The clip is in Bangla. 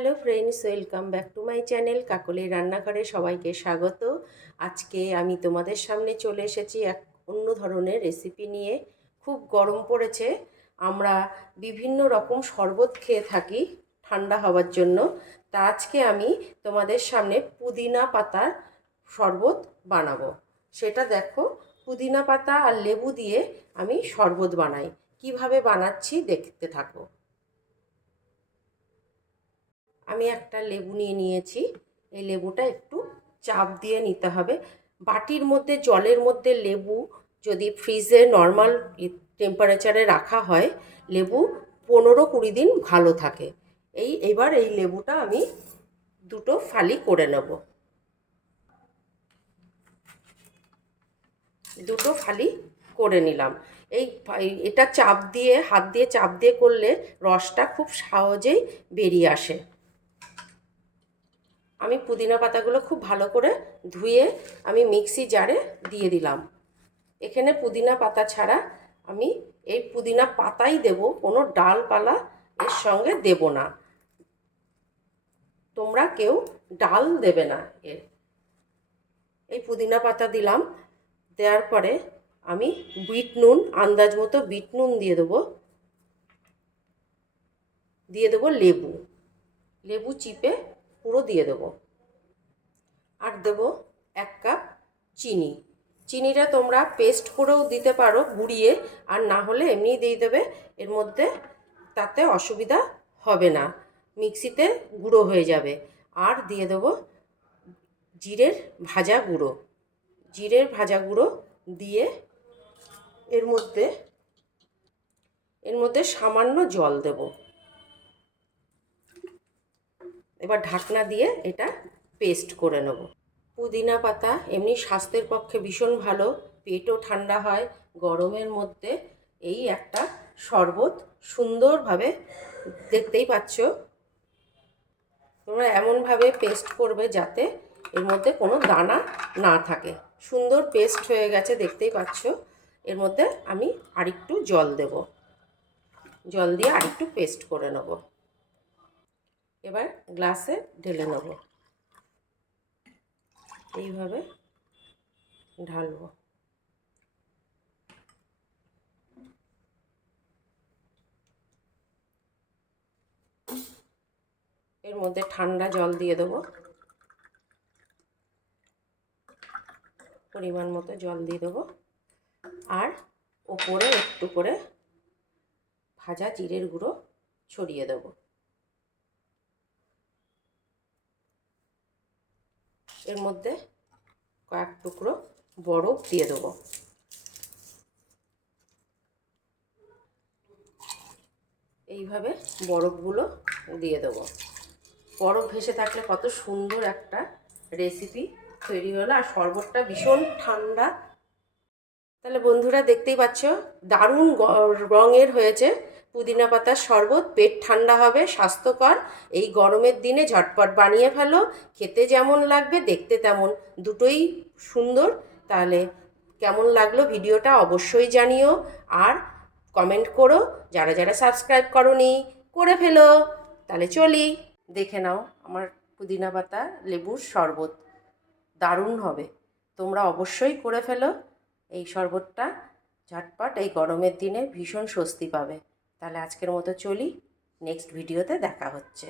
Hello friends, welcome back to my channel কাকলির রান্নাঘরে সবাইকে স্বাগত। আজকে আমি তোমাদের সামনে চলে এসেছি এক অন্য ধরনের রেসিপি নিয়ে। খুব গরম পড়েছে, আমরা বিভিন্ন রকম শরবত খেয়ে থাকি ঠান্ডা হওয়ার জন্য। তা আজকে আমি তোমাদের সামনে পুদিনা পাতার শরবত বানাবো। সেটা দেখো, পুদিনা পাতা আর লেবু দিয়ে আমি শরবত বানাই। কিভাবে বানাচ্ছি দেখতে থাকো। আমি একটা লেবু নিয়ে নিয়েছি। এই লেবুটা একটু চাপ দিয়ে নিতে হবে। বাটির মধ্যে জলের মধ্যে লেবু যদি ফ্রিজে নর্মাল টেম্পারেচারে রাখা হয়, লেবু 15-20 দিন ভালো থাকে। এবার এই লেবুটা আমি দুটো ফালি করে নেব। দুটো ফালি করে নিলাম। এটা চাপ দিয়ে, হাত দিয়ে চাপ দিয়ে করলে রসটা খুব সহজেই বেরিয়ে আসে। আমি পুদিনা পাতাগুলো খুব ভালো করে ধুয়ে আমি মিক্সি জারে দিয়ে দিলাম। এখানে পুদিনা পাতা ছাড়া আমি এই পুদিনা পাতাই দেব, কোনো ডালপালা এর সঙ্গে দেব না। তোমরা কেউ ডাল দেবে না এর। এই পুদিনা পাতা দিলাম। দেওয়ার পরে আমি বিট নুন, আন্দাজ মতো বিট নুন দিয়ে দেবো। লেবু, লেবু চিপে পুরো দিয়ে দেবো। আর দেব 1 কাপ চিনি। চিনিটা তোমরা পেস্ট করেও দিতে পারো গুঁড়িয়ে, আর না হলে এমনি দিয়ে দেবে এর মধ্যে, তাতে অসুবিধা হবে না, মিক্সিতে গুঁড়ো হয়ে যাবে। আর দিয়ে দেব জিরের ভাজা গুঁড়ো। জিরের ভাজা গুঁড়ো দিয়ে এর মধ্যে সামান্য জল দেব। এবার ঢাকনা দিয়ে এটা পেস্ট করে নেব। পুদিনা পাতা এমনি স্বাস্থ্যের পক্ষে ভীষণ ভালো, পেটও ঠান্ডা হয় গরমের মধ্যে। এই একটা শরবত সুন্দরভাবে, দেখতেই পাচ্ছ, তোমরা এমনভাবে পেস্ট করবে যাতে এর মধ্যে কোনো দানা না থাকে। সুন্দর পেস্ট হয়ে গেছে, দেখতেই পাচ্ছ। এর মধ্যে আমি আরেকটু জল দেব, জল দিয়ে আরেকটু পেস্ট করে নেব। এবার গ্লাসে ঢেলে নেব, এইভাবে ঢালবো। এর মধ্যে ঠান্ডা জল দিয়ে দেবো, পরিমাণ মতো জল দিয়ে দেবো। আর ওপরে একটু করে ভাজা জিরের গুঁড়ো ছড়িয়ে দেবো। এর মধ্যে কয়েক টুকরো বরফ দিয়ে দেবো। এইভাবে বরফগুলো দিয়ে দেবো। বরফ ভেসে থাকলে কত সুন্দর একটা রেসিপি তৈরি হলো। আর শরবতটা ভীষণ ঠান্ডা। তাহলে বন্ধুরা দেখতেই পাচ্ছ, দারুণ রঙের হয়েছে পুদিনা পাতার শরবত। পেট ঠান্ডা হবে, স্বাস্থ্যকর। এই গরমের দিনে ঝটপট বানিয়ে ফেলো, খেতে যেমন লাগবে দেখতে তেমন, দুটোই সুন্দর। তাহলে কেমন লাগলো ভিডিওটা অবশ্যই জানিও, আর কমেন্ট করো। যারা যারা সাবস্ক্রাইব করোনি করে ফেলো। তাহলে চলি, দেখে নাও আমার পুদিনা পাতা লেবুর শরবত। দারুণ হবে, তোমরা অবশ্যই করে ফেলো এই শরবতটা। ঝটপট এই গরমের দিনে ভীষণ স্বস্তি পাবে। তাহলে আজকের মতো চলি, নেক্সট ভিডিওতে দেখা হচ্ছে।